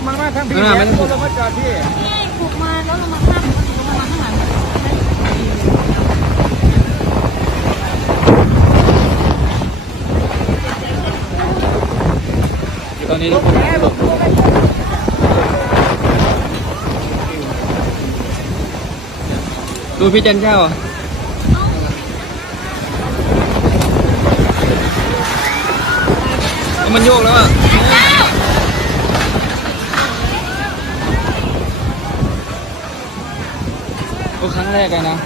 กมาทั้งพี่เนี่ยรถเรามาจอดพี่นี่ถูกมาแล้วเรามาข้ามปกติเรามาข้างหลังตอนนี้ทุกคนดูพี่เจนเจ้ามันโยกแล้วอ่ะครั้งแรกเลยนะ